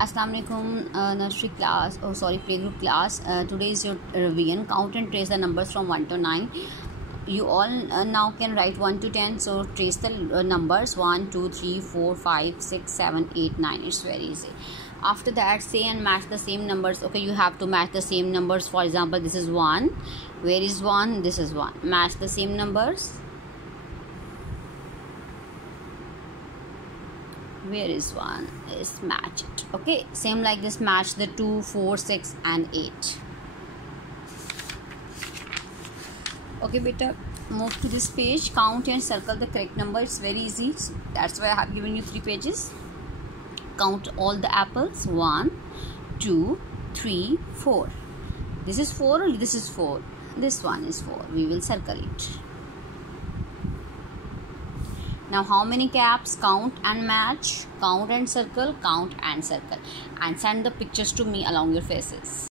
Assalamu alaikum, nursery class, playgroup class. Today is your revision. Count and trace the numbers from 1 to 9. You all now can write 1 to 10. So trace the numbers 1, 2, 3, 4, 5, 6, 7, 8, 9. It's very easy. After that, say and match the same numbers. Okay, you have to match the same numbers. For example, this is 1. Where is 1? This is 1. Match the same numbers. Where is 1? Is match it. Okay, same like this, match the 2, 4, 6 and 8. Okay beta, move to this page. Count and circle the correct number. It's very easy. So that's why I have given you 3 pages. Count all the apples. 1, 2, 3, 4. This is 4 or this is 4? This one is 4. We will circle it. Now how many caps? Count and match, count and circle, and send the pictures to me along your faces.